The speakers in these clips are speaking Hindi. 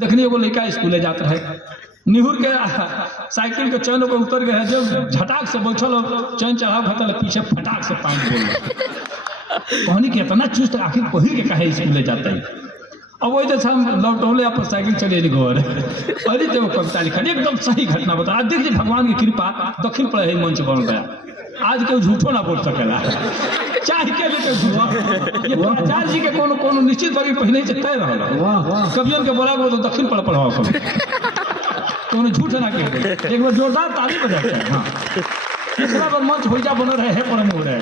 देखनी एगो लड़का स्कूले जात रहे, निहुर के साइकिल के चैन को उतर गए, जब झटाक से बैठल चैन चढ़ा खतल पीछे फटाक से पानी बोल कहनी कि इतना चुस्त आखिर पहिर के कहे स्कूले जाता है। अब वही जैसे हम लॉकडाउन अपन साइकिल चले घर अरे तो कविता लिखा एकदम सही घटना बता। आज देखिए भगवान की कृपा दक्षिण पड़े मंच बन गया, आज कोई झूठो ना बोल सकेला, चाहे के लिए झूठा ये आचार्य जी के कोनो कोनो निश्चित वर्ग पहले से तय रहा कवियों के बोला तो दक्षिण पड़ पढ़ाओ कोनो झूठ ना कह एक बार जोरदार ताली बजाते हैं। हाँ तीसरा बार मंच हो जा बन रहे है पर मुँह रहे,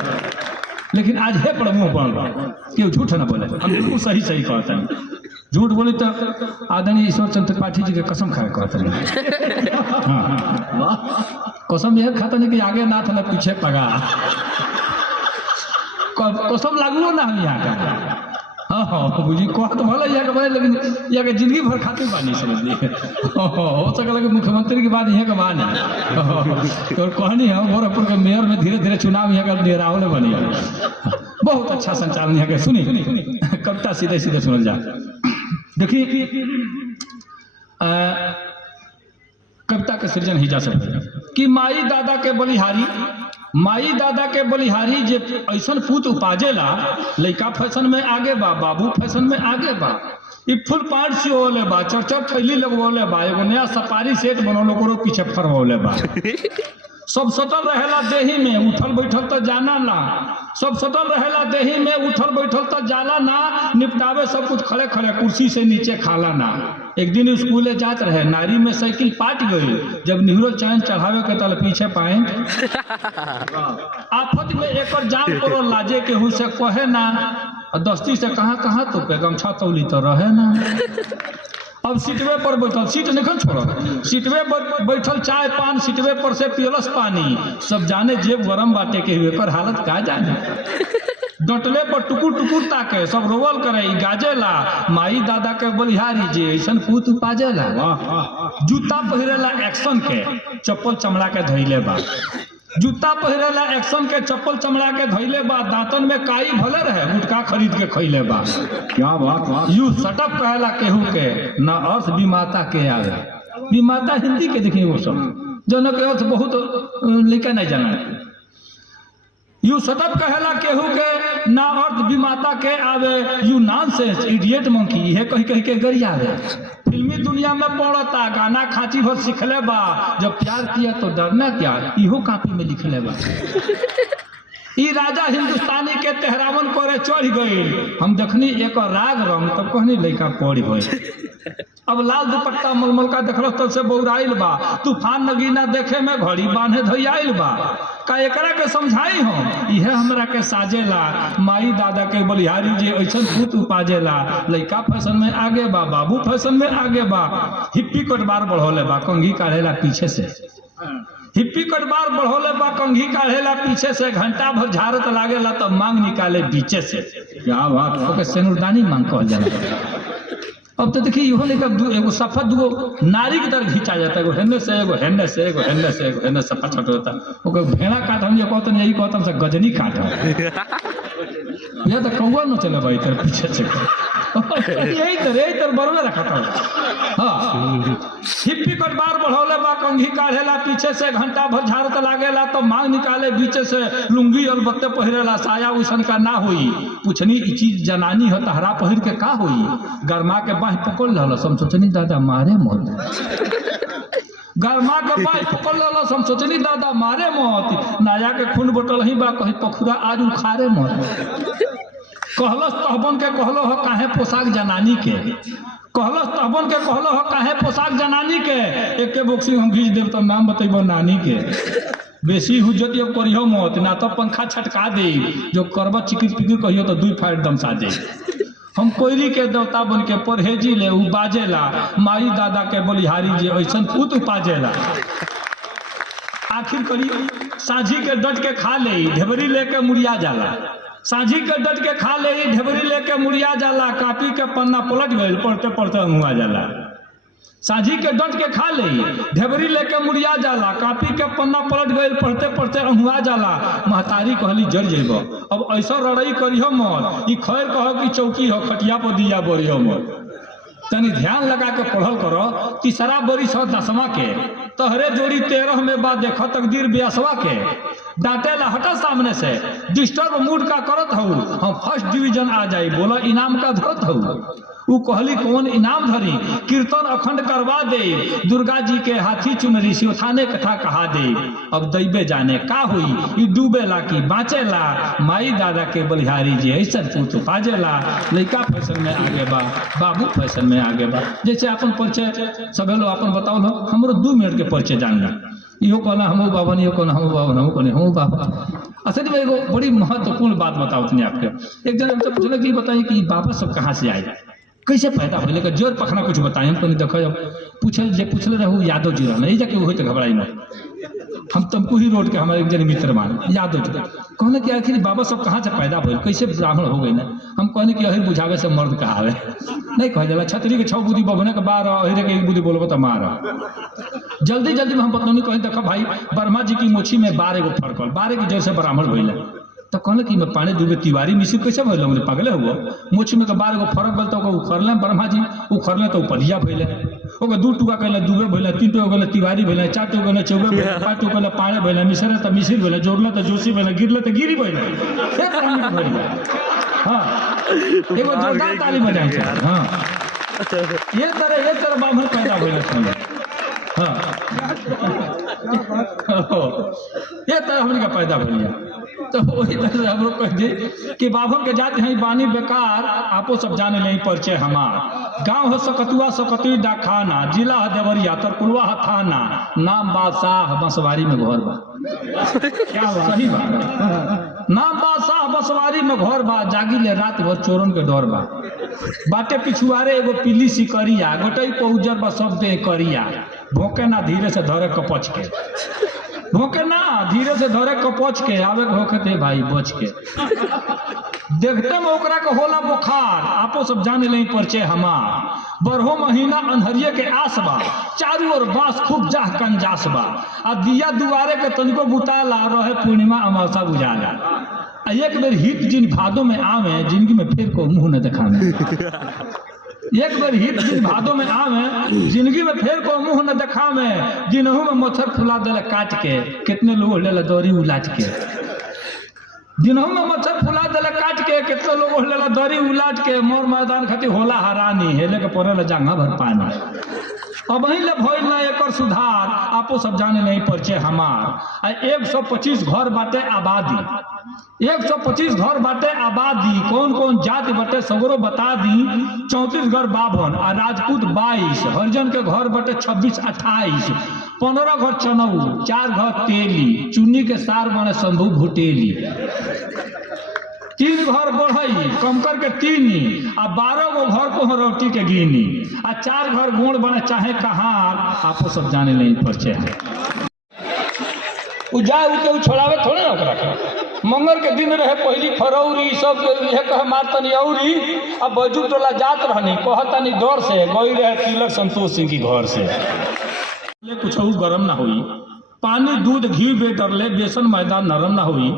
लेकिन आज है पर मुँह बन रहा क्यों झूठ ना बोले, हम बिल्कुल सही सही कहते हैं। झूठ बोले तो आदरणीय ईश्वर चंद्र त्रिपाठी जी के कसम खाए कहते हैं। हाँ कसम यह खाता नहीं कि आगे ना था पीछे पगा, कसम लागू ना हम यहाँ का। हाँ हाँ बुझी कह तो भला यहाँ के भाई, लेकिन यहाँ के जिंदगी भर खातिर बानी समझिए हो सकता कि मुख्यमंत्री के बाद यहाँ के बाद तो कहनी है गोरखपुर के मेयर में धीरे धीरे चुनाव यहाँ का राहुल बनी बहुत अच्छा संचालन यहाँ के। सुनी कविता सीधे सीधे सुनल जा। देखिए कविता के सृजन ही जा सकते कि माई दादा के बलिहारी जे ऐसन पूत उपाजेला, लड़का फैशन में आगे बा, बाबू फैशन में आगे बा, ई फुल पार्ट से होले बा, चरचर थैली लगवले बा, एगो नया सफारी सेट बनौले करो पीछे फरवले बा, सब सटल रहेला देही में उठल बैठल तो जाना ना, सब सटल रहेला देही में उठल बैठल तो जाला ना, निपटावे सब कुछ खड़े खड़े कुर्सी से नीचे खाला ना। एक दिन स्कूले जात रहे, नारी में साइकिल पाट गई, जब निहुरो चैन चढ़ावे के तल पीछे पाए आफत में एक जान करो लाजे के हु से कहे ना, दस्ती से कहाँ तो पे गमछा तौली तो रहे ना। अब सीटवे पर बैठल, सीट नहीं छोड़ो, सीटवे पर बैठल चाय पान, सीटवे पर से पियलस पानी, सब जाने जेब गरम बाटे के हुए कर हालत का जाने, डटले पर टुकुर टुकुर ताके, सब रोवल करे गाजेला, माई दादा के बलिहारी जे ऐसन पूत उपाजेला, जूता पहिरेला एक्शन के, चप्पल चमड़ा के धइले बा, जूता पहिरेला एक्शन के, चप्पल चमड़ा के धइले बा, दांतन में काई भले रहे, गुटखा खरीद के खइले बा। क्या बात यू सटप कहला केहू के न अर्थ विमाता के आवे, विमाता हिंदी के देखिए वो सब जो के अर्थ बहुत लिखे नहीं जाना, यू सटप कहला केहू के ना अर्थ विमाता के आवे, यू नॉनसेंस इडियट मंकी ये कही के गरियावे, फिल्मी दुनिया में पढ़ता गाना खांची भर सिखले बा, जब प्यार किया तो डरना क्या इहो कापी में लिखले बा। ई राजा हिंदुस्तानी के तेहरावन करे चढ़ गई, हम देखनी एक राग रंग तब कहनी लड़का पड़ गई। अब लाल दुपट्टा मलमल का देखल तब से बौराइल बा, तूफान नगीना देखे में घड़ी बांधे धैयाइल बा, का एकरा के समझाई हम यह हमरा के साजेला, माई दादा के बलिहारी जे ऐसन भूत उपाजेला, लड़का फैशन में आगे बा, बाबू फैशन में आगे बा, हिप्पी कटबार बढ़ोले बा, कंघी काढ़ेला पीछे से, हिप्पी कटबार बढ़ोले बा, कंघी काढ़ेला पीछे से, घंटा भर झाड़त लागेला तब मांग निकाले बीचे से। क्या बात ओके सेनुरदानी मांग कहल जाला। अब तो देखिए इहो लेकर एगो सफा दूगो नारी की तरह खींचा जाता है, एगो हेन्ने से एगो हेन्ने से एगो हेन्ने से एगो हेन्ने सफा छट होता है, ओके भेड़ा काट हम ये कहते नहीं, यही कहते हम गजनी काट यह तो कौआ न चले भाई तेरे पीछे से यही तर बरवे रखा था। हाँ हिप्पी कटबार बढ़ौले बा, कंघी काढ़ेला पीछे से, घंटा भर झाड़त लागेला तो मांग निकाले बीचे से, लुंगी और बत्ते पहिरेला, साया उसन का ना होई, पूछनी ई चीज जनानी हो तहरा पहिर के का होई, गरमा के बाह पकड़ लहल, हम सोचनी दादा मारे मत, गरमा के बाह पकड़ लहल, हम सोचनी दादा मारे मत, नाया के खून बटल ही बा, कहीं पखुरा आज उखाड़े मत, कहलस तहबन के कहलो हो काहे पोशाक जनानी के, कहलस तहबन के कहलो हो काहे पोशाक जनानी के, एक के बॉक्सिंग हम खींच देव तो नाम बतेबो नानी के, बेसी हुज्जत अब करियो मत ना तो पंखा छटका दे, जो करब चिकिर पिकिर कहियो तो 2 फाइट दमसा दे, हम कोयरी के देवता बन के परहेजी ले उ बाजेला, माई दादा के बलिहारी जे ऐसन पूत उपाजेला, आखिर करी साझी के डट के खा ले ढेबरी लेके मुड़िया जाला, साझी के डट के खा ले ढेबरी लेके मुड़िया जाला, कापी के पन्ना पलट गए पढ़ते पढ़ते हुआ जाला, साझी के डट के खा ले ढेबरी लेके मुड़िया जाला, कापी के पन्ना पलट गए पढ़ते पढ़ते हुआ जाला, महतारी कहली जर जेब, अब ऐसा रड़ई करियो मत, ई खैर कहो कि चौकी हो खटिया पर दिया बोरियो मत, तनी ध्यान लगा के पढ़ल करो। तीसरा बरिस हो 10वां के, तोहरे जोड़ी 13 में बाद देखो तकदीर 82वां के। डांटे ला हटा सामने से, डिस्टर्ब मूड का करत हूँ, हम फर्स्ट डिवीजन आ जाई, बोला इनाम का धरत हूँ। वो कहली कौन इनाम धरी, कीर्तन अखंड करवा दे, दुर्गा जी के हाथी चुनरी सिवथाने कथा कहा दे। अब दैबे जाने का हुई, ई डूबेला की बाँचेला, माई दादा के बलिहारी जी ऐसा पूछ पाजेला। लड़का फैशन में आगे बा, बाबू फैशन में आगे बा। जैसे अपन परिचय सब लोग अपन बताओ लो, हमरो 2 मिनट के परिचय जानना। इहो कहना हमू बाबा, इहो कहना हमू बाबा, हमू कहने हमू बाबा। असल में एगो बड़ी महत्वपूर्ण बात बताओ अपने आपके। एक जन हमसे पूछले कि बताइए कि बाबा सब कहाँ से आए, कैसे पैदा होले का जोर पखना कुछ बताएं। हम कहीं देखो जब पूछले रहू यादव जी रहना, जा के हो तो घबराई ना। हम तमकुही रोड के हमारे एक जन मित्र मान यादव जी कहने कि आखिर बाबा सब कहाँ से पैदा भइल, कैसे ब्राह्मण हो गए ना। हम कहने कि अही बुझावे से मर्द कहावे नहीं कह जाला। छतरी के 6 बुद्धि बबने के 12, अहिरे के 1 बुद्धि बोलबो तो मार। जल्दी जल्दी में हम बतौनी कहीं देखो भाई ब्रह्मा जी की मोछी में 12 गो फरकल, 12 के जैसे ब्राह्मण भइल। तो कहले कि मैं पानी डूबे तिवारी मिश्र कैसे भइल, हमरे पागले हुआ। मोछी में के 12 गो फरक बल तो उखरले ब्रह्मा जी, उखरले तो उपरिया भइले। ओके 2 टुका कहले डूबे भइले, 3 टुका कहले तिवारी भइले, 4 टुका कहले चौबे भइले, 5 टुका कहले पाड़े भइले, मिश्र तो मिश्र भइले, जोड़ले तो जोशी भइले, गिरले तो गिरी भइले। एक रानी भइले। हां एगो जोरदार ताली बजाई छै। हां ये तरह ब्राह्मण पैदा भइले छले। हां ये तरह हमने का पैदा भइले। तो वही तरह हम लोग कह दी कि बाभन के जाते हैं बानी बेकार, आपो सब जाने नहीं परिचय हमार। गांव हो सकतुआ सकतुई डाखाना, जिला है देवरिया, तरकुलवा है थाना, नाम बादशाह बंसवारी में घर बा। क्या सही बात, नाम बादशाह बंसवारी में घर बा, जागी ले रात भर चोरन के डर बा। बाटे पिछुआरे एगो पीली सिकरिया, गोटई पौजर बा सब दे करिया। भोंके ना धीरे से धरे कपच के, भोंके ना धीरे से धरे कपच के, आवे होके भाई बच के। देखते में ओकरा के होला बुखार, आपो सब जाने नहीं परिचय हमार। बरहो महीना अन्हरिये के आस बा, चारू ओर बांस खूब जाह कंजास बा। आ दिया दुआरे के तनिको बुताला, रहे पूर्णिमा अमावसा बुझाला। एक बेर हित जिन भादों में आवे, जिंदगी में फिर को मुंह न दिखावे। एक बार हित जिन भादों में आवे, जिंदगी में फिर को मुंह न दिखावे। जिनहू में मच्छर फुला देला काट के, कितने लोग लेला दौरी उलाट के। जिनहू में मच्छर फुला देला काट के, कितने लोग लेला दौरी उलाट के। मोर मैदान खातिर होला हरानी, हेले के पड़ेला जांघा भर पानी। अब वहीं ले भइल ना एकर सुधार, आपो सब जाने नहीं परिचय हमार। 125 घर बाटे आबादी, 125 घर बाटे आबादी। कौन कौन जाति बाटे सगरो बता दी। 34 घर बाभन आ राजपूत 22, हरिजन के घर बाटे 26 28। 15 घर चनऊ, 4 घर तेली, चुन्नी के सार बने शंभू भुटेली। 3 घर बढ़ई कमकर के 3, आ 12 गो घर को रोटी के गिनी, आ 4 घर गोड़ बने चाहे कहार। आपको सब जाने नहीं परिचय है। के छोड़ावे थोड़े ना ओकरा के। मंगल के दिन रहे पहली फरौरी, सब के कहे मारतनी औरी। अब बैजू टोला जात रहनी, कहतनी डर से गई रहे तिलक संतोष सिंह की घर से। कुछ गरम ना हुई, पानी दूध घी बेटरले, बेसन मैदान नरम ना हुई।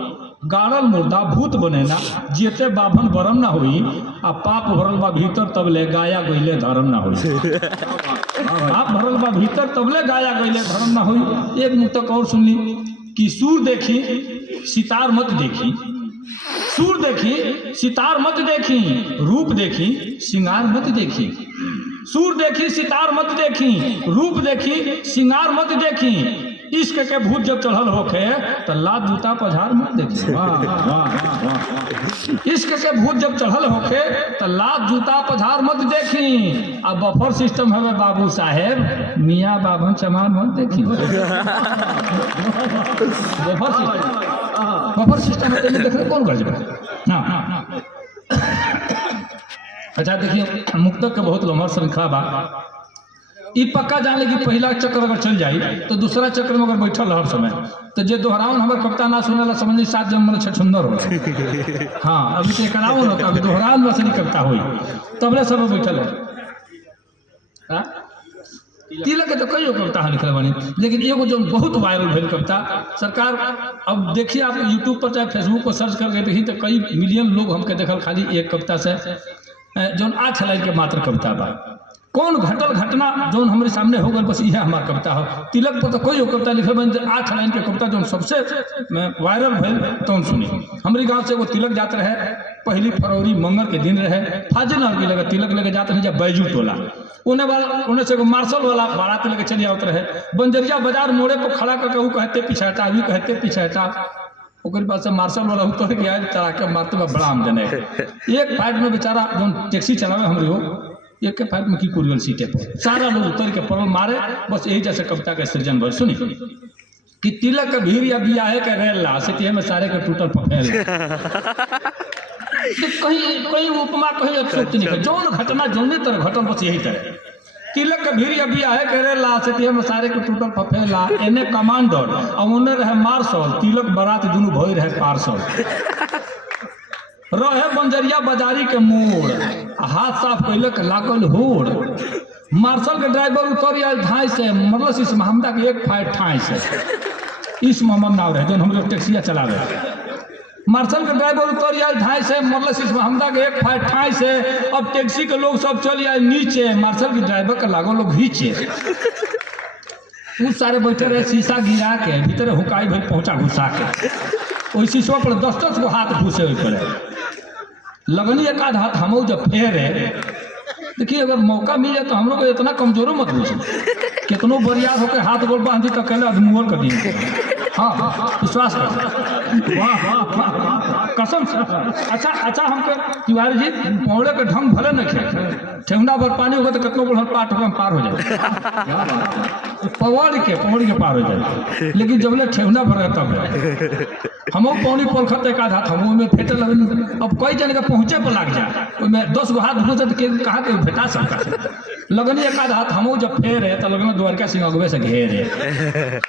गाड़ल मुर्दा भूत बनेना, जेते बाभन बरम ना हुई। आ पाप भरल बा भीतर तबले, गाया गईले धर्म ना हुई। पाप भरल बा भीतर तबले, गाया गईले धर्म ना हुई। एक मुतक और सुन ली कि सूर देखी सितार मत देखी, सूर देखी सितार मत देखी, रूप देखी सिंगार मत देखी। सूर देखी सितार मत देखी, रूप देखी सिंगार मत देखी। इश्क के भूत जब चढ़ल होके तो लात जूता पझार मत देखी। वाह वाह वाह। इश्क के भूत जब चढ़ल होके तो लात जूता पझार मत देखी। अब बफर सिस्टम है बाबू साहेब, मियाँ बाभन चमार मत देखी। बफर सिस्टम है, देखने कौन कर जाए। अच्छा देखिए, मुक्तक के बहुत लम्हा श्रृंखला बा। ई पक्का जाने की पहला चक्र अगर चल जाए तो दूसरा चक्र में अगर बैठल हर समय तो जे दोहराव हमारे कविता ना सुनेला समझ 7 जन्म में छुंदर हो। हाँ अभी तो कराओ ना, अभी दोहराव में असली कविता हुई तबले सब बैठल है। तिलक के तो कई कविता लिखल बनी, लेकिन एगो जो बहुत वायरल भेल कविता सरकार, अब देखिए आप यूट्यूब पर चाहे फेसबुक पर सर्च करके देखिए तो कई मिलियन लोग हमके देखल खाली एक कविता से, जो 8 लाइन के मात्र कविता बा। कौन घटल घटना जो हमारे सामने हो गल, बस यह हमार कविता हो। तिलक पर तो कोई कविता लिखे बन 8 लाइन के कविता जो सबसे वायरल भइल तो सुनी। हमारी गांव से वो तिलक जात रहे, 1 फरवरी मंगल के दिन रहे, फाजिल की लगे तिलक लेके जाते रहे जब बैजू टोला उन्हें से मार्शल वाला बारात लेके चली आवत रहे। बंजरिया बाजार मोड़े को खड़ा करके वो कहते पिछाता, अभी कहते पिछाता, ओकर पास से मार्शल वाला उतर के आए, चढ़ा के मारते में बड़ा आमदन है। एक फाइट में बेचारा जो टैक्सी चलावे हमारी हो, एक के फाइट में की कुरियल सीटे पर सारा लोग उतर के पड़ल मारे। बस यही जैसे कविता का सृजन भर सुनी कि तिलक का भीड़ या बियाहे के रेल ला से में सारे के टूटल पफेल। कहीं कहीं उपमा कहीं अफसोस नहीं, जौन घटना जौने तरह घटल बस यही तरह। तिलक का भीड़ या बियाहे के रेल ला से में सारे के टूटल पफेला, एने कमांडर और उन्हें रहे मार्शल, तिलक बारात दोनों भई रहे पार्सल। रहे बंजरिया बाजारी के मोड़, हाथ साफ कैलक लागल होड़। मार्शल के ड्राइवर उतर आयल धाई से, मतलब इस महमदा के एक फाइट ठाई से। इस मोहम्मद नाव रहे जो हम लोग टैक्सिया चलावे। मार्शल के ड्राइवर उतर आयल धाई से, मतलब इस महमदा के एक फाइट ठाई से। अब टैक्सी के लोग सब चल आए नीचे, मार्शल के ड्राइवर के लागो लोग घींचे। उस सारे बैठे रहे शीशा गिरा के, भीतर हुकाई भर पहुंचा घुसा के। वही शीशा पर 10-10 को हाथ घुसे पड़े। लगनी एक आध हाथ हम जब फेरे, देखिए अगर मौका मिल जाए तो हम लोग इतना कमजोरों मत पूछो, कितनों बरियार होकर हाथ गोल बांधी तो कहले अधमुअल कर दिए। हाँ विश्वास कर, वाह कसम से। अच्छा हमको तिवारी जी पौड़े के ढंग भले न खे, ठेहुना भर पानी होगा तो कितनों बड़ा पाट होगा पार हो जाए, पौड़ के पार हो जाए। लेकिन जब ले ठेहुना भर तब हम पौनी पोलखत एक आध हाथ हम में फेटे लगे। अब कई जन के पहुँचे पर लग जाए, उसमें 10 गो हाथ घुसे तो कहाँ के भेटा सकता। लगनी एक आध हाथ हम जब फेरे तो लगन द्वारका सिंह अगवे से घेरे।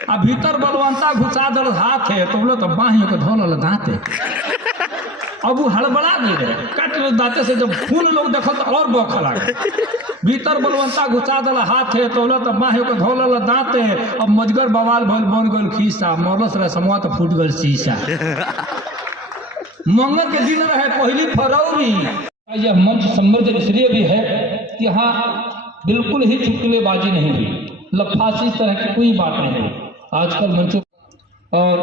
अब भीतर बलवंता घुसा दल हाथ है तो बोलो तो बाहियों के धोल दांते। अब वो हड़बड़ा गए काट लो दांते से, जब खून लोग देखो तो और बौखा लगे। भीतर बलवंता घुसा दल हाथ है तो बोलो तो बाहियों के धोल दांते। अब मजगर बवाल भल बन गल खीसा, मरलस रहे समूह तो फूट गल शीशा। मंगल के दिन रहे 1 फरवरी। यह मंच समृद्ध इसलिए भी है कि यहाँ बिल्कुल ही चुटकुलेबाजी नहीं हुई, लफासी इस तरह की कोई बात नहीं हुई आजकल मंचों। और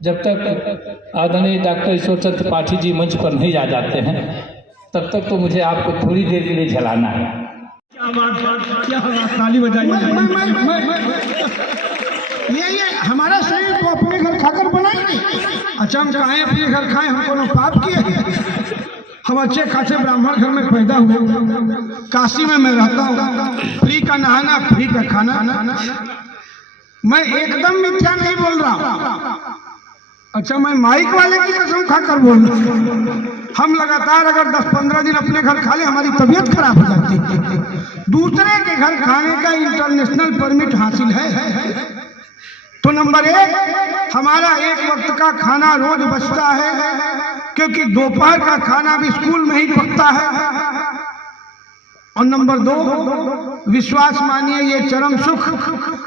जब तक आदरणीय डॉक्टर ईश्वर चंद्र त्रिपाठी जी मंच पर नहीं आ जाते हैं तब तक तो मुझे आपको थोड़ी देर के लिए झलाना है। क्या बात, ताली बजाइए। ये हमारा शरीर तो अपने घर खाकर बनाएंगे। अच्छा हम चाहे अपने घर खाएं, हमको ना पाप किए। हम अच्छे खासे ब्राह्मण घर में पैदा हुए, काशी में मैं रहता हूँ, फ्री का नहाना फ्री का खाना। मैं एकदम मिथ्या नहीं बोल रहा। अच्छा मैं माइक वाले की कसम खाकर बोल रहा हूँ। हम लगातार अगर 10-15 दिन अपने घर खा ले हमारी तबीयत खराब हो जाती है। दूसरे के घर खाने का इंटरनेशनल परमिट हासिल है। तो नंबर 1 हमारा एक वक्त का खाना रोज बचता है, क्योंकि दोपहर का खाना भी स्कूल में ही पकता है। और नंबर 2 विश्वास मानिए ये चरम सुख,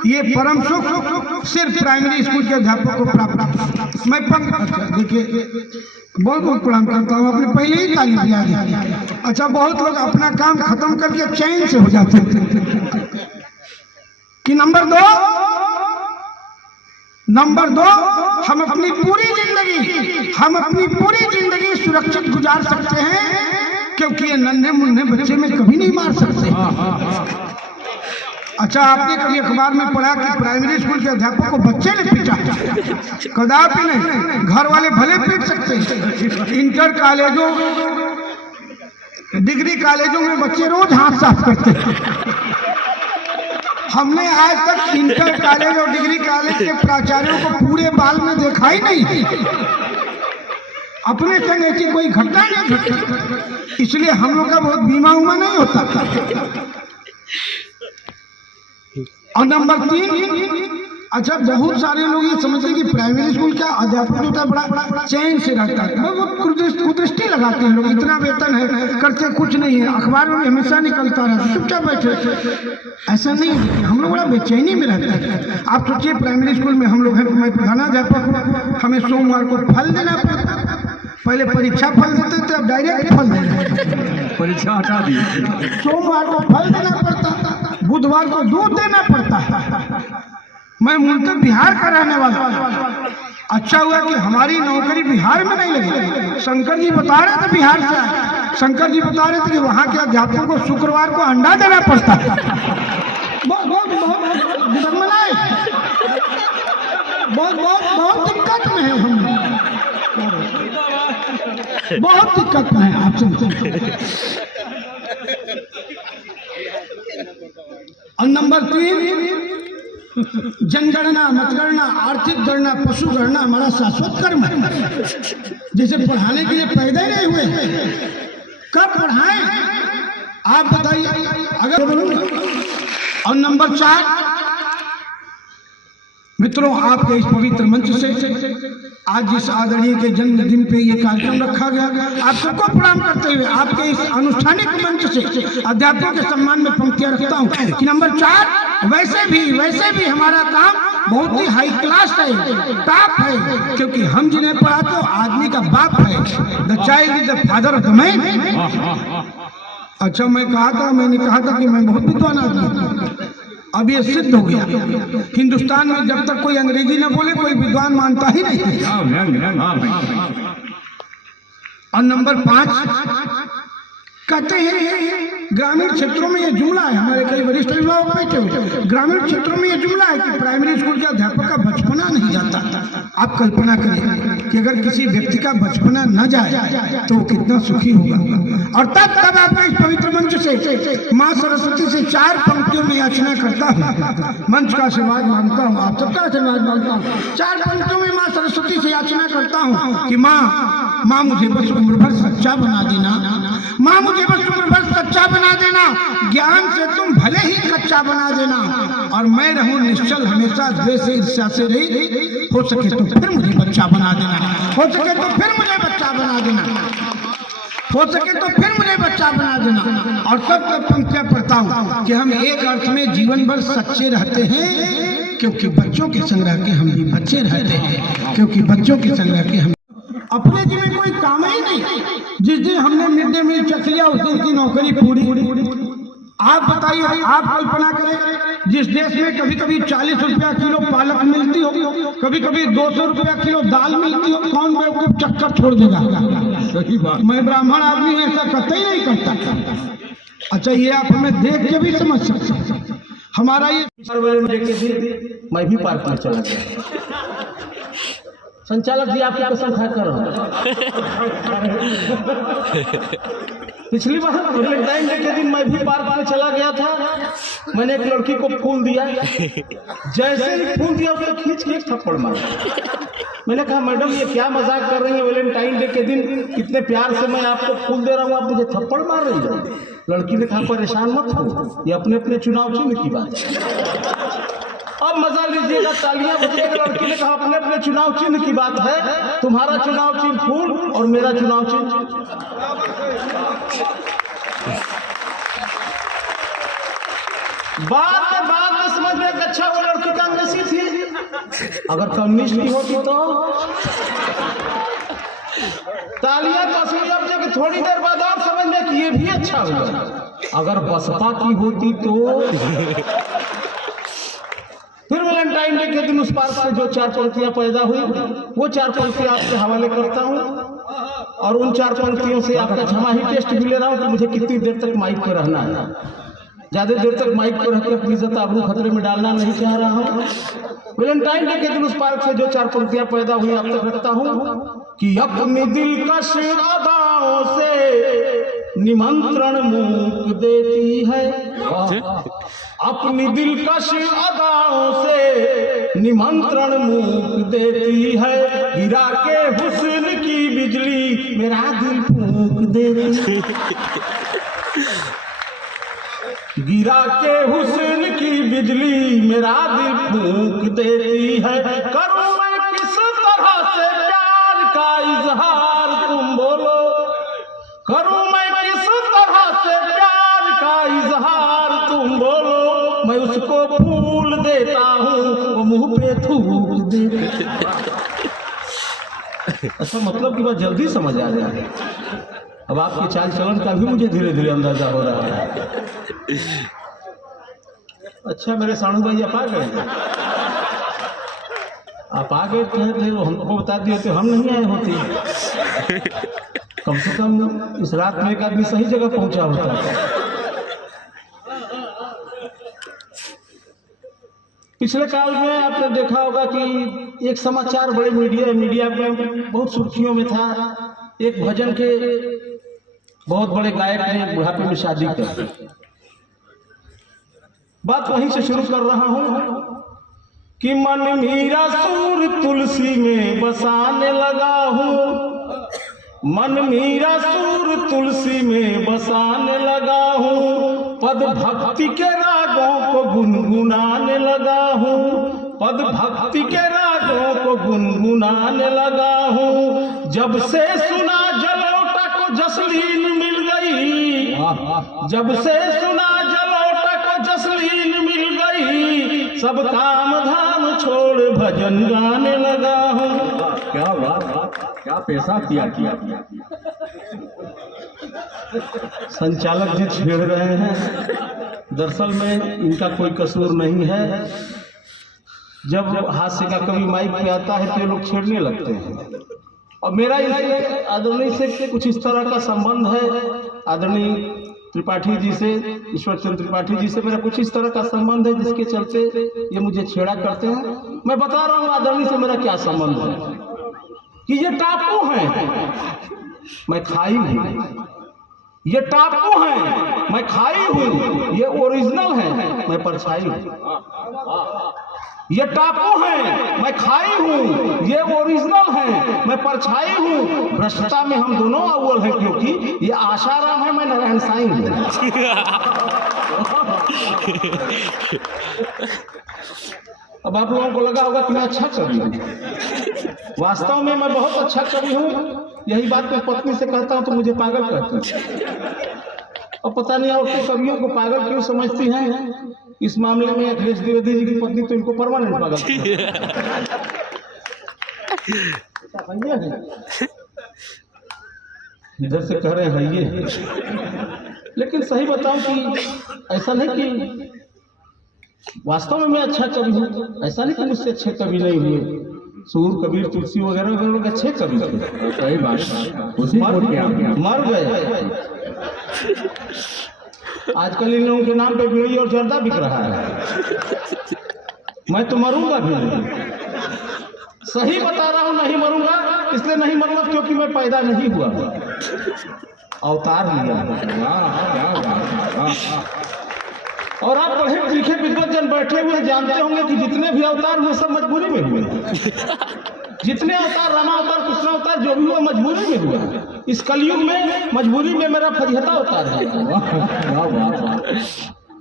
ये परम सुख सिर्फ प्राइमरी स्कूल के अध्यापक को प्राप्त। मैं देखिए बहुत प्रणाम करता हूँ, आपने पहले ही ताली दिया। अच्छा बहुत लोग अपना काम खत्म करके चैन से हो जाते हैं कि नंबर 2 हम अपनी पूरी जिंदगी सुरक्षित गुजार सकते हैं, क्योंकि ये नन्हे मुन्ने बच्चे में कभी नहीं मार सकते। अच्छा आपने कभी अखबार में पढ़ा कि प्राइमरी स्कूल के अध्यापक को बच्चे ने पीटा? कदापि नहीं, घर वाले भले पीट सकते हैं। इंटर कॉलेजों डिग्री कॉलेजों में बच्चे रोज हाथ साफ करते हैं। हमने आज तक इंटर कॉलेज और डिग्री कॉलेज के प्राचार्यों को पूरे बाल में देखा ही नहीं। अपने संग ऐसी कोई घटना नहीं घटती, इसलिए हम लोग का बहुत बीमा उमा नहीं होता। और नंबर 3 अच्छा बहुत सारे लोग ये समझते हैं कि प्राइमरी स्कूल का अध्यापक होता है बड़ा चैन से रहता है, बहुत कुदृष्टि लगाते हैं लोग। इतना वेतन है, करते कुछ नहीं है, अखबार में हमेशा निकलता रहता है, चुपचाप बैठे। ऐसा नहीं है, हम लोग बड़ा बेचैनी में रहते हैं। आप सोचिए प्राइमरी स्कूल में हम लोग हैं, मैं प्रधानाध्यापक हूँ, हमें सोमवार को फल देना पड़ता है, पहले परीक्षा फल देते थे, अब डायरेक्ट फल दे रहे हैं। परीक्षा हटा दी। सोमवार को फल देना पड़ता, बुधवार को दूध देना पड़ता है। मैं मूलतः बिहार का रहने वाला हूं। अच्छा हुआ कि हमारी नौकरी बिहार में नहीं लगी। शंकर जी बता रहे थे बिहार से आए। शंकर जी बता रहे थे कि वहाँ के अध्यापकों को शुक्रवार को अंडा देना पड़ता है। बहुत दिक्कत में है हम, बहुत दिक्कत में है आप समझे। और नंबर 3, जनगणना, मतगणना, आर्थिक गणना, पशु गणना हमारा शाश्वत कर्म है। जैसे पढ़ाने के लिए पैदा ही नहीं हुए, कब पढ़ाएं आप बताइए, अगर बोलूंगा। और नंबर 4, मित्रों, आपके इस पवित्र मंच से आज जिस आदरणीय के जन्मदिन पे ये कार्यक्रम रखा गया, आप सबको प्रणाम करते हुए आपके इस अनुष्ठानिक मंच से अध्यापकों के सम्मान में पंक्तियां रखता हूँ कि नंबर 4, वैसे भी हमारा काम बहुत ही हाई क्लास है, टॉप है, क्योंकि हम जिन्हें पढ़ा तो आदमी का बाप है। The child is the father of the man. अच्छा, मैंने कहा था कि मैं बहुत विद्वान आदमी। अब ये सिद्ध हो गया, हिंदुस्तान में जब तक कोई अंग्रेजी न बोले कोई विद्वान मानता ही नहीं। और नंबर 5, कहते हैं ग्रामीण क्षेत्रों में ये जुमला है, हमारे कई वरिष्ठ अभिभावक बैठे हुए, ग्रामीण क्षेत्रों में ये जुमला है कि प्राइमरी स्कूल के अध्यापक का बचपना नहीं जाता। आप कल्पना करें कि अगर किसी व्यक्ति का बचपना न जाए तो वो कितना सुखी होगा। और तब आपने इस पवित्र मंच से माँ सरस्वती से 4 पंक्तियों में याचना करता हूँ। मंच का आशीर्वाद मांगता हूँ, आप सबका आशीर्वाद मांगता हूँ। 4 पंक्तियों में माँ सरस्वती से याचना करता हूँ कि माँ मुझे बस उम्र भर सच्चा बना देना, माँ मुझे बस उम्र भर सच्चा बना देना, ज्ञान से तुम भले ही कच्चा बना देना, और मैं रहूं निश्चल हमेशा द्वेष से ईर्ष्या से रही। हो सके तो फिर मुझे बच्चा बना देना, हो सके तो फिर मुझे बच्चा बना देना, हो सके तो फिर मुझे बच्चा बना देना। और तब पंक्तियां पढ़ता हूँ कि हम एक अर्थ में जीवन भर सच्चे रहते हैं, क्योंकि बच्चों के संग रह के हम भी बच्चे रहते हैं, क्योंकि बच्चों के संग रह के हम अपने जी में कोई काम ही नहीं। जिस दिन हमने मिड डे मील चख लिया उस दिन की नौकरी पूरी। आप बताइए, आप कल्पना करें, जिस देश में कभी कभी 40 रुपया किलो पालक मिलती हो, कभी कभी 200 रुपया किलो दाल मिलती हो, कौन बेवकूफ चक्कर छोड़ देगा? मैं ब्राह्मण आदमी ऐसा कतई नहीं करता। अच्छा, ये आप हमें देख के भी समझ सकते। हमारा ये मैं भी पार्क में चला गया। संचालक जी, आपकी कसम खा कर रहा हूँ, पिछली बार वैलेंटाइन डे के दिन मैं भी पार्क में चला गया था। मैंने एक लड़की को फूल दिया, जैसे ही फूल दिया उसको खींच के थप्पड़ मारा। मैंने कहा, मैडम ये क्या मजाक कर रही है, वैलेंटाइन डे के दिन इतने प्यार से मैं आपको फूल दे रहा हूँ, आप मुझे थप्पड़ मार रही है। लड़की ने कहा, परेशान मत हो, ये अपने अपने चुनाव चिन्ह की बात है। अब मजा लीजिएगा, तालियां बजाइएगा। लड़की ने कहा, अपने अपने चुनाव चिन्ह की बात है, तुम्हारा चुनाव चिन्ह फूल और मेरा चुनाव चिन्ह। बाद में समझ में अच्छा, वो लड़की कांग्रेसी थी। अगर कम्युनिस्ट की होती तो तालियां तो असली, अब जब थोड़ी देर बाद और समझ में कि ये भी अच्छा हुआ। अगर बसपा की होती तो फिर वैलेंटाइन डे के दिन उस पार्क से जो 4 पंक्तियां पैदा हुई, वो 4 पंक्तियां आपके हवाले करता हूं, और उन 4 पंक्तियों से आपका क्षमा ही टेस्ट भी ले रहा हूं कि मुझे कितनी देर तक माइक पे रहना है। ज्यादा देर तक माइक पर रहकर अपनी इज्जत आबरू खतरे में डालना नहीं चाह रहा हूं। वैलेंटाइन डे के दिन उस पार्क से जो 4 पंक्तियां पैदा हुई आप तक रखता हूं कि अपनी दिलकश अदाओं से निमंत्रण मूक देती है, अपनी दिलकश अदाओं से निमंत्रण मूक देती है, गिरा के हुस्न की बिजली मेरा दिल फूंक देती है, गिरा के हुस्न की बिजली मेरा दिल फूंक देती है। करूं मैं किस तरह से प्यार का इजहार, तुम बोलो, करूं मैं किस तरह से प्यार का इजहार, तुम बोलो। मैं उसको फूल देता हूँ, वो मुंह पे थूक देती है। अच्छा, मतलब की बात जल्दी समझ आ रहा है। अब आपके चाल चलन का भी मुझे धीरे धीरे अंदाजा हो रहा है। अच्छा मेरे साणु भाई आप आ गए? आप आ गए थे वो हमको बता दिए तो हम नहीं आए होते। कम से कम इस रात में एक आदमी सही जगह पहुंचा होता। पिछले काल में आपने देखा होगा कि एक समाचार बड़े मीडिया में बहुत सुर्खियों में था। एक भजन के बहुत बड़े गायक ने बुढ़ापे में शादी कर दी। बात वहीं से शुरू कर रहा हूं कि मन मीरा सूर तुलसी में बसाने लगा हूँ, मन मीरा सूर तुलसी में बसाने लगा हूँ, पद भक्ति के रागों को गुनगुनाने लगा हूँ, पद भक्ति के रागों को गुनगुनाने लगा हूँ। जब से सुना जलोटा को जसलीन मिल गई, जब से सुना जलोटा को जसलीन मिल गई, सब काम धाम छोड़ भजन गाने लगा हूँ। क्या बात, क्या पैसा किया। संचालक जी छेड़ रहे हैं, दरअसल में इनका कोई कसूर नहीं है। जब हास्य का कभी माइक पे आता है तो ये लोग छेड़ने लगते हैं। और मेरा इनसे आदरणीय से कुछ इस तरह का संबंध है, आदरणीय त्रिपाठी जी से, ईश्वर चंद्र त्रिपाठी जी से मेरा कुछ इस तरह का संबंध है जिसके चलते ये मुझे छेड़ा करते हैं। मैं बता रहा हूँ आदरणीय से मेरा क्या संबंध है कि ये टापू है, मैं खाई हूँ। ये टापू है, मैं खाई हूँ। ये ओरिजिनल है, मैं परछाई हूँ। ये टापू है, मैं खाई हूँ। ये ओरिजिनल है, मैं परछाई हूँ। भ्रष्टता में हम दोनों अव्वल हैं, क्योंकि ये आशाराम है, मैं नारायण साईं हूँ। अब आप लोगों को लगा होगा कि मैं अच्छा कवि हूँ। वास्तव में मैं बहुत अच्छा कवि हूँ। यही बात मैं पत्नी से कहता हूँ तो मुझे पागल कहती है। और पता नहीं और तो कवियों को पागल क्यों समझती हैं। इस मामले में अखिलेश द्विवेदी जी की पत्नी तो इनको परमानेंट पागल इधर से कह रहे हैं ये। लेकिन सही बताऊं कि ऐसा नहीं कि वास्तव में मैं अच्छा कवि हूँ, ऐसा नहीं कि मुझसे अच्छे कवि नहीं हुए। सूर कबीर तुलसी वगैरह लोग अच्छे कवि थे। सही बात, मर गए। आजकल इन लोगों के नाम पे बीड़ी और जर्दा बिक रहा है। मैं तो मरूंगा भी नहीं, सही बता रहा हूं, नहीं मरूंगा। इसलिए नहीं मरूंगा क्योंकि मैं पैदा नहीं हुआ, अवतार लिया। और आप पढ़े लिखे विद्वत जन बैठे हुए जानते होंगे कि जितने भी अवतार हुए सब मजबूरी में हुए। जितने अवतार, रामा अवतार, कृष्ण अवतार, जो भी हुआ मजबूरी में हुआ। इस कलयुग में मजबूरी में मेरा फरिहता अवतार है।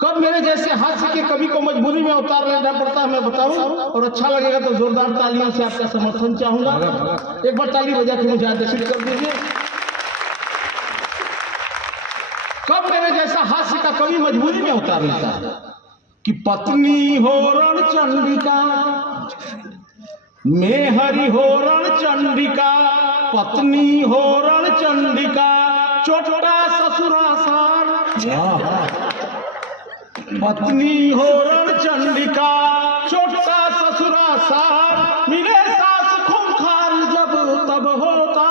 कब मेरे जैसे हास्य के कवि को मजबूरी में अवतार लेना पड़ता है मैं बताऊं। और अच्छा लगेगा तो जोरदार तालियों से आपका समर्थन चाहूंगा। एक बार ताली बजा के मुझे आदेशित कर दीजिए। कब मेरे जैसा हास्य का कवि मजबूरी में अवतार लेता है कि पत्नी हो रण चंडिका, मैं हरि हो रण चंडिका, पत्नी हो रण चंडिका, छोटा ससुरा सार। पत्नी हो रण चंडिका, छोटा ससुरा सार, मेरे सास खूंखार जब तब होता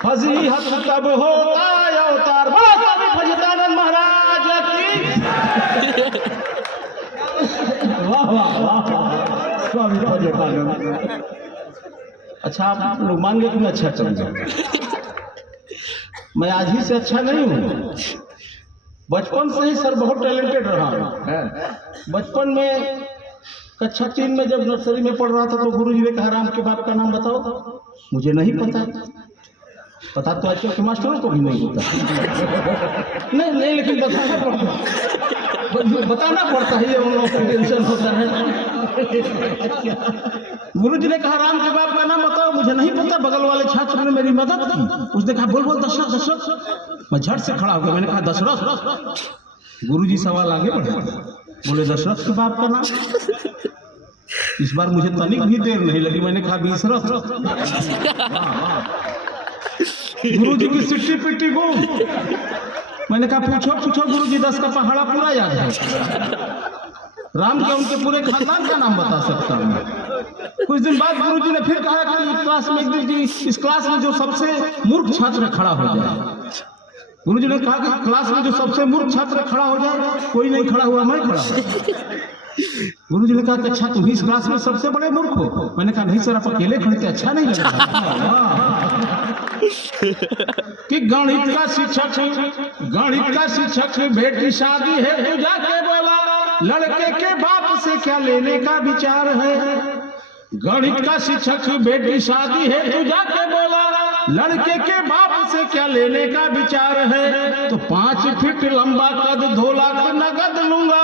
फजीहत तब होता अवतार। बोला स्वामी फजीतानंद महाराज की। वाह वाह वाह, स्वामी फजीतानंद। अच्छा आप लोग मान गए कि मैं अच्छा करूँगा। मैं आज ही से अच्छा नहीं हूँ, बचपन से ही सर बहुत टैलेंटेड रहा हूँ। बचपन में कक्षा 3 में जब नर्सरी में पढ़ रहा था तो गुरुजी ने कहा राम के बाप का नाम बताओ। मुझे नहीं पता तो आजकल के मास्टरों को भी नहीं होता। नहीं लेकिन बताना पड़ता है, ये उन लोगों को टेंशन होता है। गुरुजी ने कहा राम के बाप का नाम बताओ। मुझे नहीं पता। बगल वाले छात्र ने मेरी मदद की। उसने कहा बोल दशरथ। मैं झट से खड़ा हो गया। मैंने कहा दशरथ। गुरुजी सवाल आगे बढ़ा, बोले दशरथ के बाप का नाम। इस बार मुझे तनिक भी देर नहीं लगी, मैंने कहा बीसरत गुरु जी की सिट्टी पिट्टी गो। मैंने कहा पूछो पूछो गुरु जी, 10 का पहाड़ा पूरा याद है। राम के उनके पूरे खानदान का नाम बता सकता हूँ। कुछ दिन बाद गुरु जी ने फिर कहा कि क्लास में एक दिन की इस क्लास में जो सबसे मूर्ख छात्र खड़ा हो जाए। गुरु जी ने कहा कि क्लास में जो सबसे मूर्ख छात्र खड़ा हो जाए, कोई नहीं खड़ा हुआ, मैं खड़ा हूं। गुरु जी ने कहा कि अच्छा तुम ही इस क्लास में सबसे बड़े मूर्ख हो। मैंने कहा नहीं सर, आप अकेले खड़े थे, अच्छा नहीं लग रहा। कि गणित का शिक्षक बेटी शादी है तू जाके बोला, लड़के के बाप से क्या लेने का विचार है। गणित का शिक्षक बेटी शादी है तू जाके बोला, लड़के के बाप से क्या लेने का विचार है। तो 5 फीट लंबा कद 2 लाख नगद लूंगा।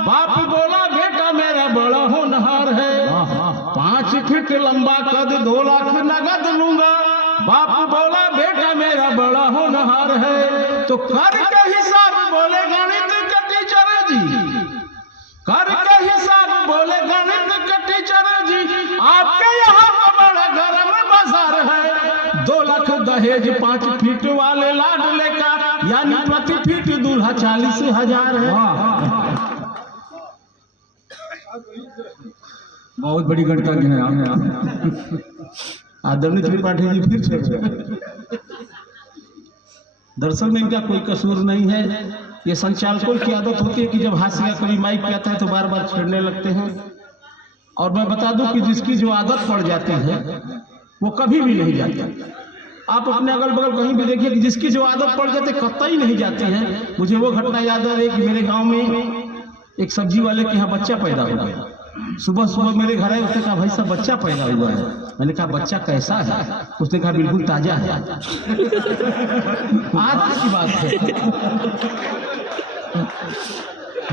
बाप बोला बेटा मेरा बड़ा होनहार है। 5 फीट लंबा कद 2 लाख नगद लूंगा। बाप बोला बेटा मेरा बड़ा होनहार है। तो कर के हिसाब बोले गणित के टीचर जी, कर के हिसाब बोले गणित के टीचर जी, आपके यहाँ तो बड़ा गरम बाजार है। 2 लाख दहेज 5 फीट वाले लाडले का, यानी प्रति फीट दूल्हा 40,000 है। बहुत बड़ी गणतंत्र है आप। आदरणीय त्रिपाठी जी फिर छेड़। दरअसल में इनका कोई कसूर नहीं है, ये संचालकों की आदत होती है कि जब हास्य का कभी माइक कहता है तो बार बार छेड़ने लगते हैं। और मैं बता दूं कि जिसकी जो आदत पड़ जाती है वो कभी भी नहीं जाती। आप अपने अगल बगल कहीं भी देखिए कि जिसकी जो आदत पड़ जाती है कतई नहीं जाती है। मुझे वो घटना याद है कि मेरे गाँव में एक सब्जी वाले के यहाँ बच्चा पैदा हुआ है। सुबह सुबह मेरे घर आए, उसने कहा भाई साहब बच्चा पैदा हुआ है। मैंने कहा बच्चा कैसा है? उसने कहा बिल्कुल ताजा है। आज की बात है,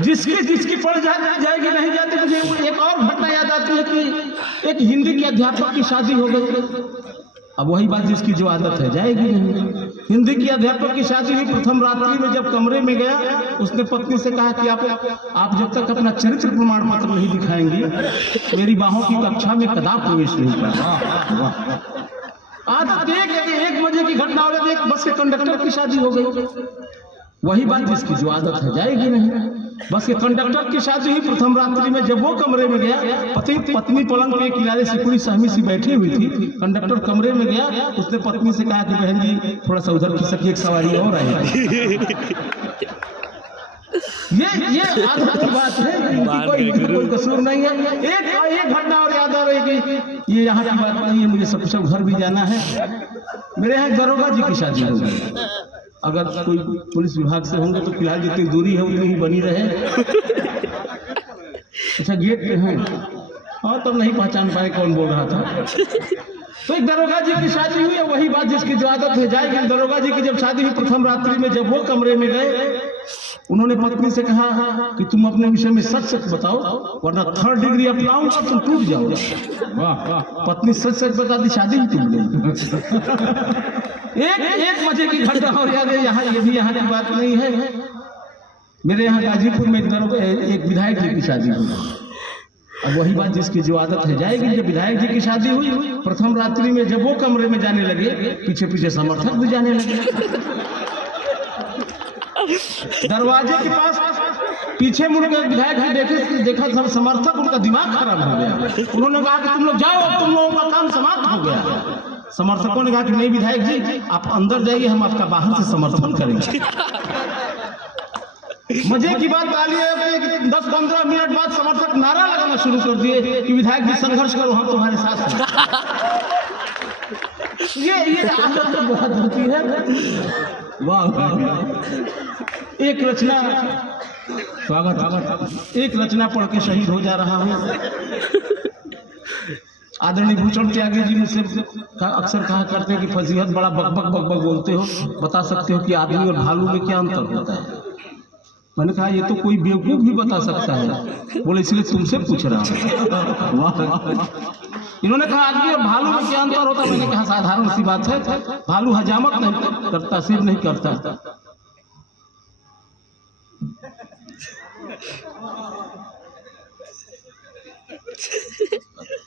जिसकी पड़ जाएगी नहीं जाती। मुझे एक और घटना याद आती है कि एक हिंदी के अध्यापक की शादी हो गई। अब वही बात, जिसकी जो आदत है जाएगी नहीं। हिंदी की अध्यापक की शादी हुई। प्रथम रात्रि में जब कमरे में गया, उसने पत्नी से कहा कि आप जब तक अपना चरित्र प्रमाण पत्र नहीं दिखाएंगी, मेरी बाहों की कक्षा में कदापि प्रवेश नहीं करेगा। आदत एक मजे की घटना हो गई। एक बस के कंडक्टर की शादी हो गई। वही बात, जिसकी जो आदत है जाएगी नहीं। बस के कंडक्टर की शादी हुई। प्रथम रात्रि में जब वो कमरे में गया, पत्नी पलंग पे किनारे से पूरी सहमी सी बैठी हुई थी। कंडक्टर कमरे में गया, उसने पत्नी से कहा कि बहन जी थोड़ा सा उधर खिसकी, एक सवारी और आई। ये आदत की बात है, कोई कसूर नहीं है। एक घटना और याद आ रही कि ये यहाँ की बात नहीं है, मुझे सब घर भी जाना है। मेरे यहाँ दरोगा जी की शादी हो गई। अगर कोई पुलिस विभाग से होंगे तो फिलहाल जितनी दूरी है उतनी ही बनी रहे। अच्छा गेट पे हैं और तब नहीं पहचान पाए कौन बोल रहा था। तो एक दरोगा जी की शादी हुई है। वही बात, जिसकी जो आदत है जाएगी। दरोगा जी की जब शादी हुई, प्रथम रात्रि में जब वो कमरे में गए, उन्होंने पत्नी से कहा कि तुम अपने विषय में सच सच बताओ, वरना 3rd डिग्री अपनाऊंगा तुम टूट जाओगे। वाह, पत्नी सच सच बता दी, शादी ही टूट गई। एक मजे की घटना और याद है। यहाँ ये भी यहाँ की बात नहीं है। मेरे यहाँ गाजीपुर में एक विधायक जी की शादी हुई। अब वही बात, जिसकी जो आदत है जाएगी। जब विधायक जी की शादी हुई, प्रथम रात्रि में जब वो कमरे में जाने लगे, पीछे पीछे समर्थक भी जाने लगे। दरवाजे के पास पीछे मुड़ के विधायक जी देखा सब समर्थक, उनका दिमाग खराब हो गया। उन्होंने कहा कि तुम लोग जाओ, तुम लोगों का काम समाप्त हो गया। समर्थकों ने कहा कि नहीं विधायक जी आप अंदर जाइए, हम आपका बाहर से समर्थन करेंगे। मजे की बात ताली है कि 10-15 मिनट बाद समर्थक नारा लगाना शुरू कर दिए कि विधायक जी संघर्ष करो, हम तुम्हारे साथ हैं। ये आदत बहुत होती है। वाह, एक रचना स्वागत, एक रचना पढ़ के शहीद हो जा रहा हूँ। आदरणीय भूषण त्यागी जी मुझसे अक्सर कहा करते हैं कि फजीहत बड़ा बकबक बकबक बोलते हो, बता सकते हो कि आदमी और भालू में क्या अंतर होता है? मैंने कहा ये तो कोई बेवकूफ भी बता सकता है। बोले इसलिए तुमसे पूछ रहा हूँ। इन्होंने कहा आदमी और भालू में क्या अंतर होता है? मैंने कहा साधारण सी बात है, भालू हजामत नहीं करता, सिर नहीं करता।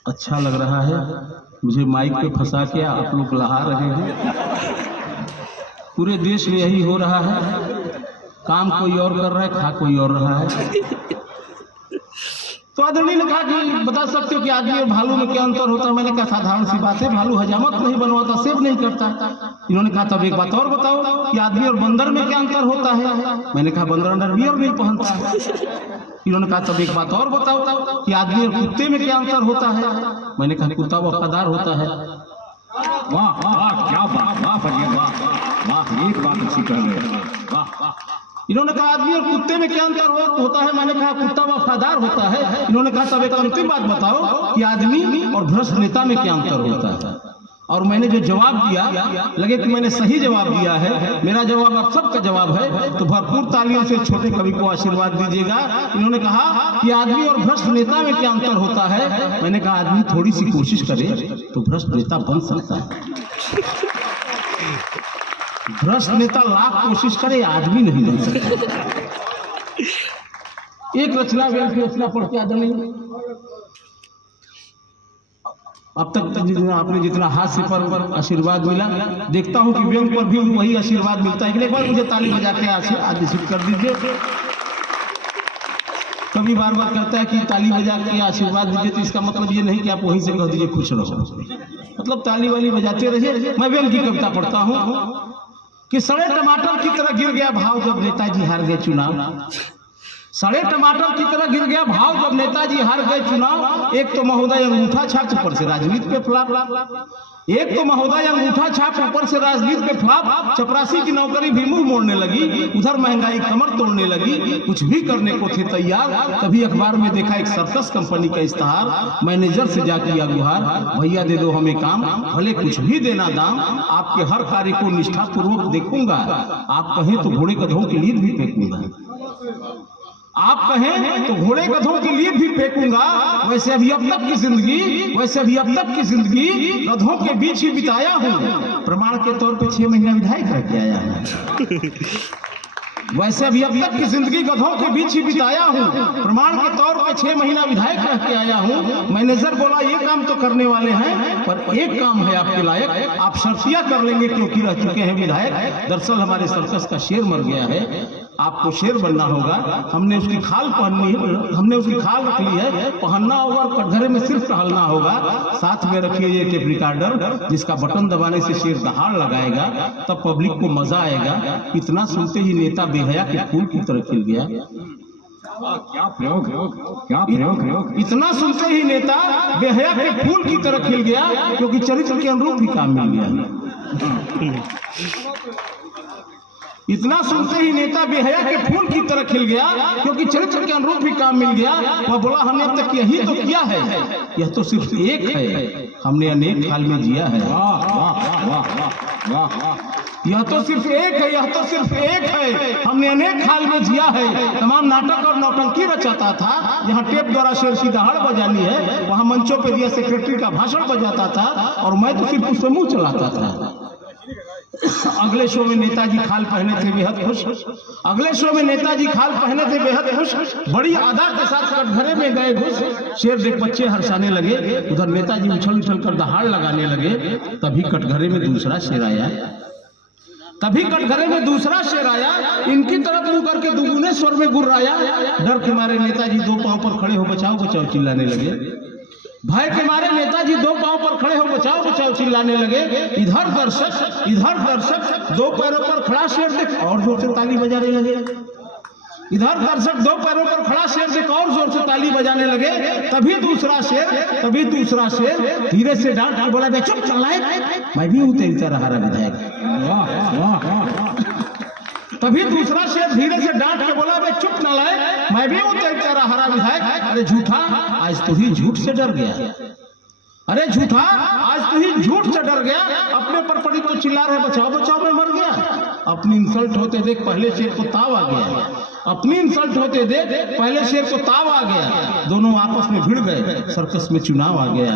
अच्छा लग रहा है, मुझे माइक पे फंसा के आप लोग लहा रहे हैं। पूरे देश में यही हो रहा है, काम कोई और कर रहा है, खा कोई और रहा है। तो आदरणीय ने कहा कि बता सकते हो कि आदमी और भालू में क्या अंतर होता है? मैंने कहा साधारण सी बात है, भालू हजामत नहीं बनवाता, सेव नहीं करता। इन्होंने कहा तब एक बात और बताओ कि आदमी और बंदर में क्या अंतर होता है? मैंने कहा बंदर अंडरवियर नहीं पहनता है। इन्होंने कहा तब एक बात और बताओ कि आदमी और कुत्ते में क्या अंतर होता है? मैंने कहा कुत्ता वफादार होता है। वाह वाह, क्या बात, वाह फजीर, वाह वाह, एक बात अच्छी कर रहे हैं, वाह वाह। इन्होंने कहा आदमी और कुत्ते में क्या अंतर होता है? मैंने कहा कुत्ता वफादार होता है। इन्होंने कहा तब एक अंतिम बात बताओ कि आदमी और भ्रष्ट नेता में क्या अंतर होता है? और मैंने जो जवाब दिया, लगे कि मैंने सही जवाब दिया है। मेरा जवाब आप सबका जवाब है, तो भरपूर तालियों से छोटे कवि को आशीर्वाद दीजिएगा। इन्होंने कहा कि आदमी और भ्रष्ट नेता में क्या अंतर होता है? मैंने कहा आदमी थोड़ी सी कोशिश करे तो भ्रष्ट नेता बन सकता है, भ्रष्ट नेता लाख कोशिश करे आदमी नहीं बन सकता। एक रचना व्यंग की रचना पढ़ के आदरणीय, अब तक आपने जितना हास्य पर आशीर्वाद मिला, देखता हूं कि व्यंग पर भी वही आशीर्वाद मिलता है। एक बार मुझे ताली बजा के आशीर्वाद कर दीजिए। कभी बार बार कहता है कि ताली बजा के आशीर्वाद दीजिए, तो इसका मतलब ये नहीं कि आप वहीं से कह दीजिए खुश रहो, मतलब ताली वाली बजाते रहिए। मैं व्यंग की कविता पढ़ता हूँ कि सड़े टमाटर की तरह गिर गया भाव जब नेताजी हार गए चुनाव। सड़े टमाटर की तरह गिर गया भाव जब नेताजी हार गए चुनाव। एक तो महोदय अंगूठा छाप, ऊपर से राजनीति पे फ्लॉप। एक तो महोदय अंगूठा छाप, ऊपर से राजनीति पे फ्लॉप। चपरासी की नौकरी भी मुंह मोड़ने लगी, उधर महंगाई कमर तोड़ने लगी। कुछ भी करने को थे तैयार। कभी अखबार में देखा एक सर्कस कंपनी का इश्तेहार, मैनेजर से जा किया गुहार, भैया दे दो हमें काम, भले कुछ भी देना दाम। आपके हर कार्य को निष्ठा पूर्वक देखूंगा, आप कहें तो घोड़े गधों की लीद भी फेंकूंगा। आप कहें तो घोड़े गधों के लिए भी फेंकूंगा। वैसे अभी अब तक की जिंदगी गधों के बीच ही बिताया हूँ। प्रमाण के तौर पे 6 महीना विधायक रह के आया हूँ। वैसे अभी अब तक की जिंदगी गधों के बीच ही बिताया हूँ। प्रमाण के तौर पे 6 महीना विधायक रह के आया हूँ। मैनेजर बोला ये काम तो करने वाले हैं, पर एक काम है आपके लायक, आप शर्तिया कर लेंगे क्योंकि रह चुके हैं विधायक। दरअसल हमारे सर्कस का शेर मर गया है, आपको शेर बनना होगा। हमने उसकी खाल पहननी है, हमने उसकी खाल रख ली है, पहनना होगा और कटघरे में सिर्फ टहलना होगा। साथ में रखिए ये टेप रिकॉर्डर, जिसका बटन दबाने से शेर दहाड़ लगाएगा, तब पब्लिक को मजा आएगा। इतना सुनते ही नेता बेहया के फूल की तरह खिल गया। क्या प्रयोग, क्या प्रयोग। इतना सुनते ही नेता बेहया के फूल की तरह खिल गया, क्योंकि चरित्र के अनुरूप ही काम मिल गया। इतना सुनते ही नेता बेहया के फूल की तरह खिल गया, क्योंकि चरित्र के अनुरूप ही काम मिल गया। वह बोला हमने अब तक यही तो किया है, यह तो सिर्फ एक है, हमने अनेक काल में जिया है। वाह वाह वाह वाह, यह तो सिर्फ एक है, यह तो सिर्फ एक है, हमने अनेक काल में जिया है। तमाम नाटक और नौटंकी रचाता था। यहाँ टेप द्वारा शेर की दहाड़ बजानी है, वहाँ मंचों पे दिया सेक्रेटरी का भाषण बजाता था, और मैं तो सिर्फ उससे मुंह चलाता था। अगले शो में नेताजी खाल पहने थे बेहद खुश। अगले शो में नेताजी खाल पहने थे बेहद खुश। बड़ी आदा के साथ कटघरे में गए घुस। शेर देख बच्चे हर्षाने लगे, उधर नेताजी उछल उछल कर दहाड़ लगाने लगे। तभी कटघरे में दूसरा शेर आया, तभी कटघरे में दूसरा शेर आया। इनकी तरफ मुंह करके दुगुने स्वर में गुर्राया। डर के मारे नेताजी 2 पांव पर खड़े हो बचाओ बचाओ चिल्लाने लगे। भय के मारे नेताजी 2 पांव पर खड़े हो बचाओ बचाओ चिल्लाने लगे। इधर दर्शक 2 पैरों पर खड़ा शेर देख और जोर से ताली बजाने लगे। इधर दर्शक 2 पैरों पर खड़ा शेर देख और जोर से ताली बजाने लगे। तभी दूसरा शेर धीरे से डांट के बोला, बे चुप चल रहा है, मैं भी हूं तेरी तरह हरा विधायक। वाह वाह। तभी दूसरा शेर धीरे से डांट के बोला, बे चुप न लाए, मैं भी हूं तेरी तरह हरा विधायक। अरे झूठा, आज तो ही झूठ से डर गया। अरे झूठा, आज तो ही झूठ से डर गया। अपने पर पड़ी तो चिल्ला रहे बचाओ बचाओ, मैं मर गया। अपनी इंसल्ट होते देख पहले शेर को ताव आ गया। अपनी इंसल्ट होते देख पहले शेर को ताव आ गया। दोनों आपस में भिड़ गए। सर्कस में चुनाव आ गया।